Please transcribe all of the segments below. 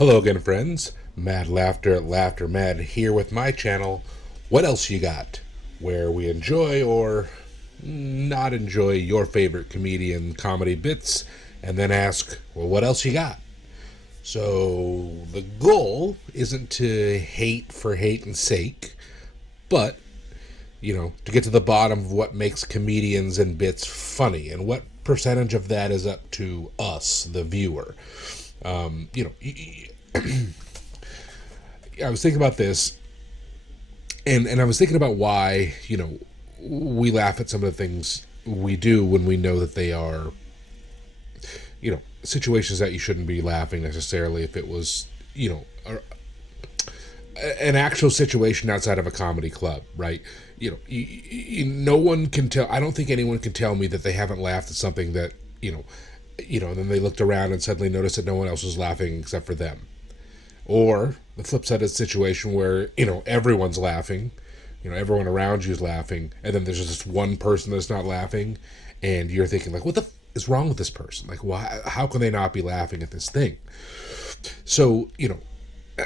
Hello again, friends. Mad Laughter at Laughter Mad here with my channel, What Else You Got? Where we enjoy or not enjoy your favorite comedian comedy bits and then ask, well, what else you got? So the goal isn't to hate for hating's sake, but, to get to the bottom of what makes comedians and bits funny and what percentage of that is up to us, the viewer. I was thinking about this, and I was thinking about why, we laugh at some of the things we do when we know that they are, situations that you shouldn't be laughing necessarily if it was, an actual situation outside of a comedy club, right? No one can tell. I don't think anyone can tell me that they haven't laughed at something that, and then they looked around and suddenly noticed that no one else was laughing except for them. Or the flip side of the situation where, everyone's laughing, everyone around you is laughing, and then there's just this one person that's not laughing, and you're thinking, like, what the is wrong with this person? Like, why? How can they not be laughing at this thing? So,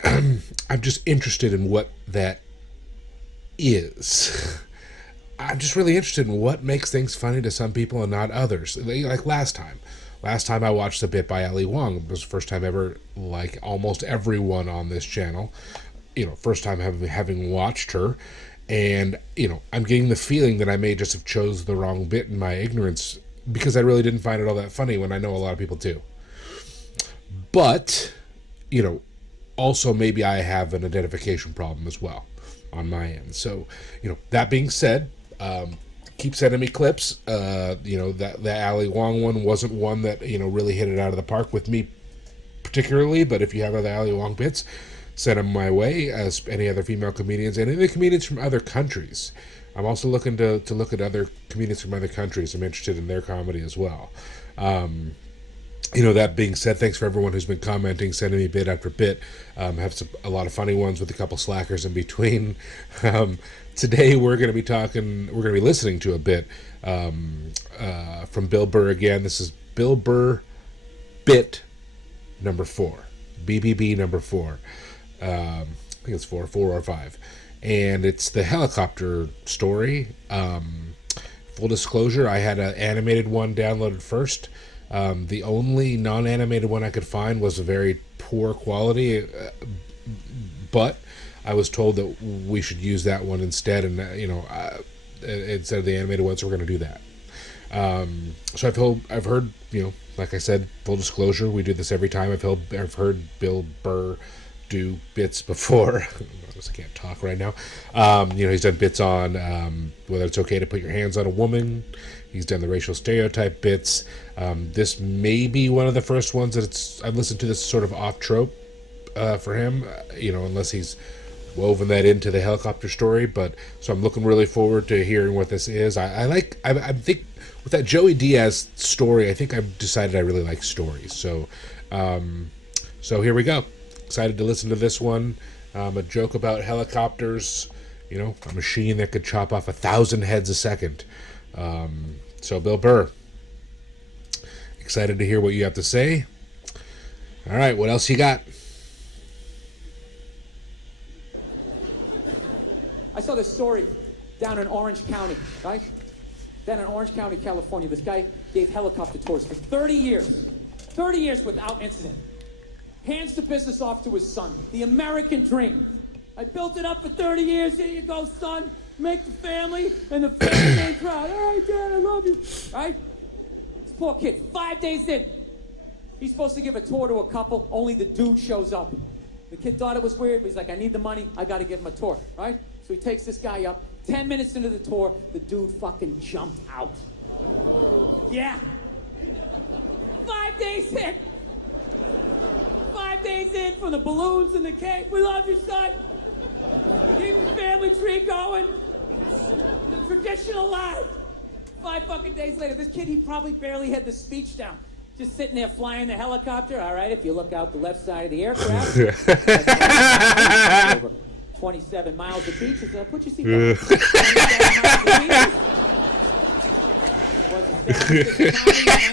I'm just interested in what that is. I'm just really interested in what makes things funny to some people and not others. Like last time. Last time I watched a bit by Ali Wong. It was the first time ever, like almost everyone on this channel, first time having watched her. And, I'm getting the feeling that I may just have chose the wrong bit in my ignorance because I really didn't find it all that funny when I know a lot of people do. But, also maybe I have an identification problem as well on my end. So, that being said, keep sending me clips. That Ali Wong one wasn't one that, really hit it out of the park with me particularly, but if you have other Ali Wong bits, send them my way, as any other female comedians and any comedians from other countries. I'm also looking to look at other comedians from other countries. I'm interested in their comedy as well. That being said, thanks for everyone who's been commenting, sending me bit after bit. Have a lot of funny ones with a couple slackers in between. Today we're going to be listening to a bit from Bill Burr again. This is Bill Burr bit number 4, BBB number 4. I think it's 4 or 5. And it's the helicopter story. Full disclosure, I had an animated one downloaded first. The only non-animated one I could find was a very poor quality, but I was told that we should use that one instead, and instead of the animated one, so we're going to do that. So I've heard, like I said, full disclosure, we do this every time. I've heard Bill Burr do bits before. I can't talk right now. He's done bits on whether it's okay to put your hands on a woman. He's done the racial stereotype bits. This may be one of the first ones that I've listened to this sort of off trope for him, unless he's woven that into the helicopter story. But so I'm looking really forward to hearing what this is. I think with that Joey Diaz story, I think I've decided I really like stories. So here we go. Excited to listen to this one. A joke about helicopters, a machine that could chop off 1,000 heads a second. So Bill Burr, excited to hear what you have to say. All right, what else you got? I saw this story down in Orange County, right? Down in Orange County, California. This guy gave helicopter tours for 30 years. 30 years without incident. Hands the business off to his son. The American dream. I built it up for 30 years. Here you go, son. Make the family and the family name proud. All right, Dad, I love you. All right? This poor kid, 5 days in. He's supposed to give a tour to a couple. Only the dude shows up. The kid thought it was weird, but he's like, I need the money. I got to give him a tour, right? So he takes this guy up. 10 minutes into the tour, the dude fucking jumped out. Yeah. 5 days in. 5 days in from the balloons and the cake. We love you, son. Keep the family tree going. The tradition alive. 5 fucking days later, this kid, he probably barely had the speech down. Just sitting there flying the helicopter. All right, if you look out the left side of the aircraft, over 27 miles of beaches. Put your seatbelt. 27 miles of beaches. Was established in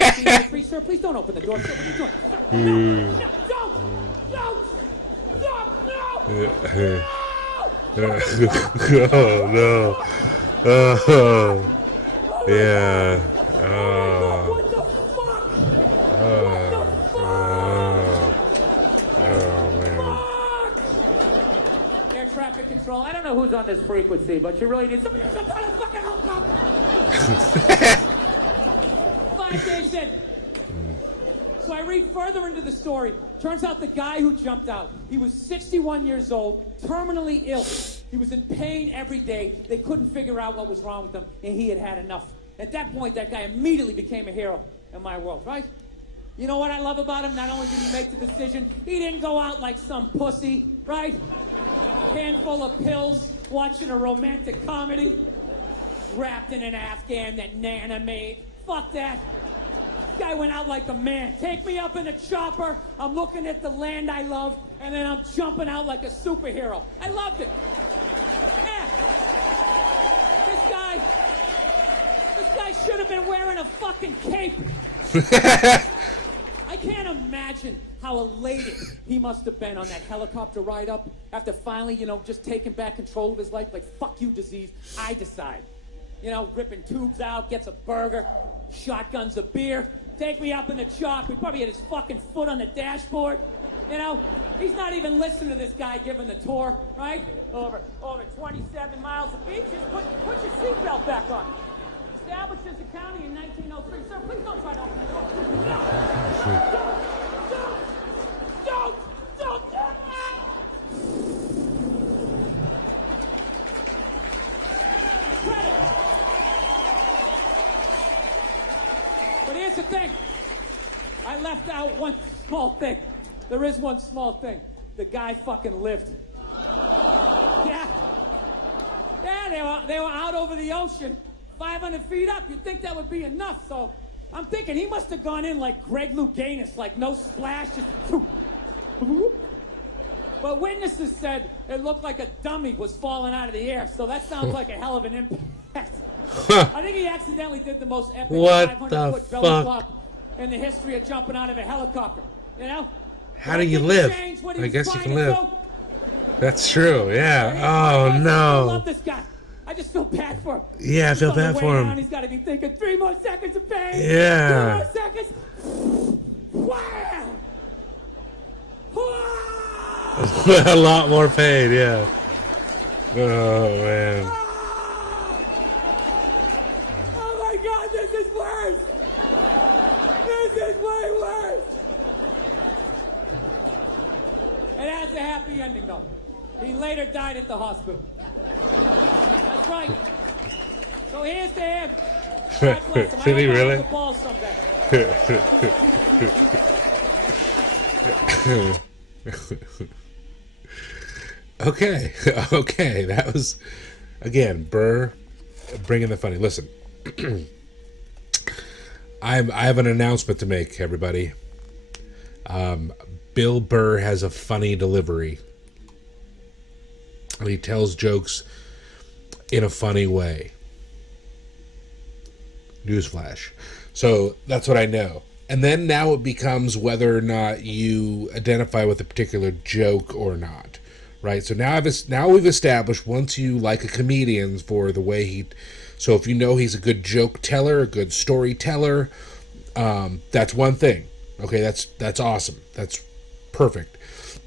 1903. Sir, please don't open the door. Sir, what are you doing? Sir, no, don't! Oh no. Oh yeah. Oh. What the fuck? Oh. Oh man. Fuck! Air traffic control. I don't know who's on this frequency, but you really need somebody to jump out of the fucking helicopter. 5 days in. So I read further into the story. Turns out the guy who jumped out, he was 61 years old, terminally ill. He was in pain every day. They couldn't figure out what was wrong with him, and he had had enough. At that point, that guy immediately became a hero in my world, right? You know what I love about him? Not only did he make the decision, he didn't go out like some pussy, right? Handful of pills, watching a romantic comedy, wrapped in an Afghan that Nana made. Fuck that. Guy went out like a man. Take me up in a chopper. I'm looking at the land I love, and then I'm jumping out like a superhero. I loved it. Yeah. This guy should have been wearing a fucking cape. I can't imagine how elated he must have been on that helicopter ride up after finally, just taking back control of his life. Like, fuck you, disease. I decide. Ripping tubes out, gets a burger, shotguns a beer. Take me up in the chop. He probably had his fucking foot on the dashboard. He's not even listening to this guy giving the tour, right? Over 27 miles of beach. Just put your seatbelt back on. Established as a county in 1903. Sir, please don't try to open the door. Don't do that! Incredible. But here's the thing. I left out one small thing. There is one small thing. The guy fucking lived. Yeah. Yeah, they were out over the ocean, 500 feet up. You'd think that would be enough. So I'm thinking he must have gone in like Greg Louganis, like no splash, just But witnesses said it looked like a dummy was falling out of the air. So that sounds like a hell of an impact. I think he accidentally did the most epic 500-foot belly flop in the history of jumping out of a helicopter. How do you live? I guess you can live. That's true, yeah. Oh, no. I love this guy. I just feel bad for him. Yeah, I feel bad for him. Down, he's got to be thinking 3 more seconds of pain. Yeah. 3 more seconds. Wow. A lot more pain, yeah. Oh, man. Oh, my God, this is worse. This is way worse. It has a happy ending, though. He later died at the hospital. That's right. So here's to him. God bless him. Did he really? The ball someday. Okay. That was, again, Burr bringing the funny. Listen, I have an announcement to make, everybody. Bill Burr has a funny delivery. And he tells jokes in a funny way. Newsflash. So that's what I know. And then now it becomes whether or not you identify with a particular joke or not, right? So now we've established once you like a comedian for the way he. So if you know he's a good joke teller, a good storyteller, that's one thing. Okay, that's awesome. That's perfect.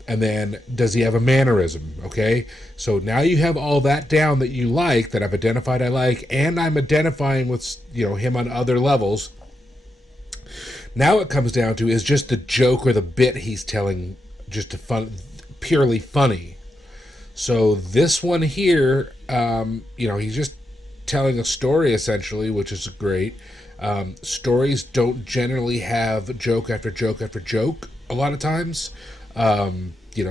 And then, does he have a mannerism? Okay, so now you have all that down that you like, that I've identified I like, and I'm identifying with him on other levels. Now it comes down to, is just the joke or the bit he's telling just purely funny. So this one here, he's just telling a story essentially, which is great. Stories don't generally have joke after joke after joke a lot of times.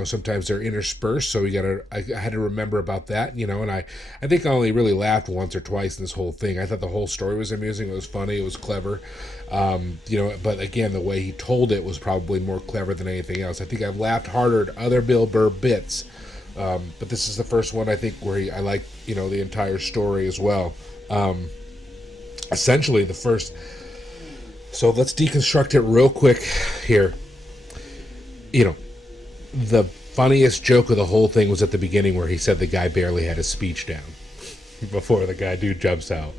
Sometimes they're interspersed, so I had to remember about that, and I think I only really laughed once or twice in this whole thing. I thought the whole story was amusing, it was funny, it was clever, but again, the way he told it was probably more clever than anything else. I think I've laughed harder at other Bill Burr bits, but this is the first one I think where I like, the entire story as well. Essentially the first, so let's deconstruct it real quick here. The funniest joke of the whole thing was at the beginning where he said the guy barely had his speech down before the guy dude jumps out.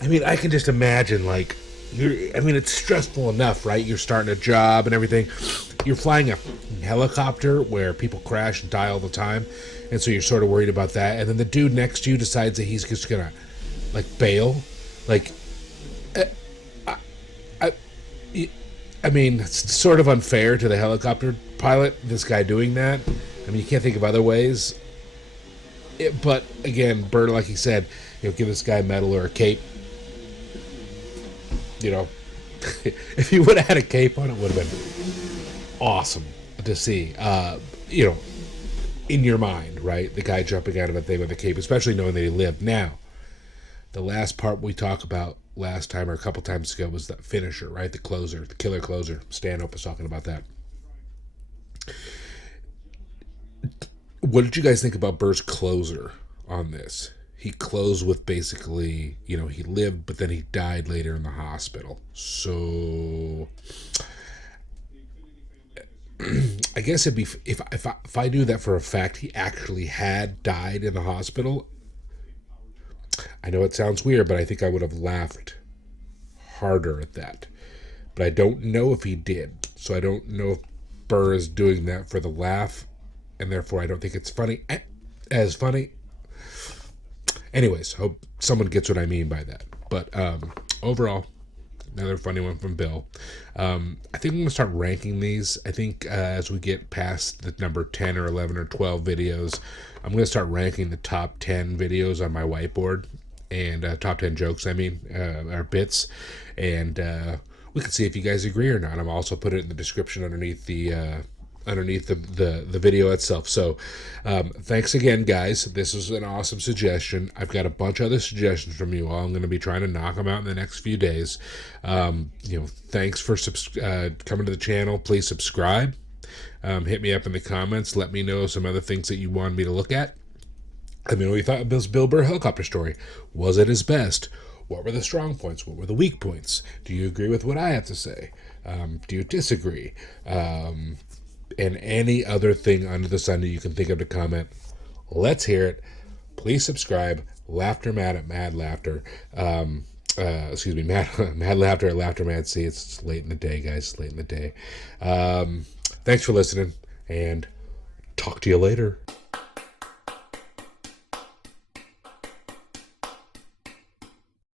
I mean, I can just imagine, like, it's stressful enough, right? You're starting a job and everything. You're flying a helicopter where people crash and die all the time, and so you're sort of worried about that. And then the dude next to you decides that he's just gonna, like, bail. Like, I mean, it's sort of unfair to the helicopter pilot, this guy doing that. I mean, you can't think of other ways. But, again, Burr, like he said, give this guy a medal or a cape. If he would have had a cape on, it would have been awesome to see. In your mind, right? The guy jumping out of a thing with a cape, especially knowing that he lived. Now, the last part we talked about last time or a couple times ago was the finisher, right? The closer, the killer closer. Stanhope was talking about that. What did you guys think about Burr's closer on this? He closed with basically, he lived, but then he died later in the hospital. So I guess it'd be if I knew that for a fact he actually had died in the hospital. I know it sounds weird, but I think I would have laughed harder at that. But I don't know if he did. So I don't know if Burr is doing that for the laugh, and therefore I don't think it's funny. As funny. Anyways, hope someone gets what I mean by that. But overall, another funny one from Bill. I think I'm going to start ranking these. I think as we get past the number 10 or 11 or 12 videos, I'm going to start ranking the top 10 videos on my whiteboard. And top 10 jokes, or bits. And we can see if you guys agree or not. I'm also put it in the description underneath the video itself. So thanks again, guys. This was an awesome suggestion. I've got a bunch of other suggestions from you all. I'm going to be trying to knock them out in the next few days. Thanks for coming to the channel. Please subscribe. Hit me up in the comments. Let me know some other things that you want me to look at. Let me know what you thought of this Bill Burr helicopter story. Was it his best? What were the strong points? What were the weak points? Do you agree with what I have to say? Do you disagree? And any other thing under the sun that you can think of to comment. Let's hear it. Please subscribe. Laughter Mad at Mad Laughter. Mad Laughter at Laughter Mad. See, it's late in the day, guys. It's late in the day. Thanks for listening, and talk to you later.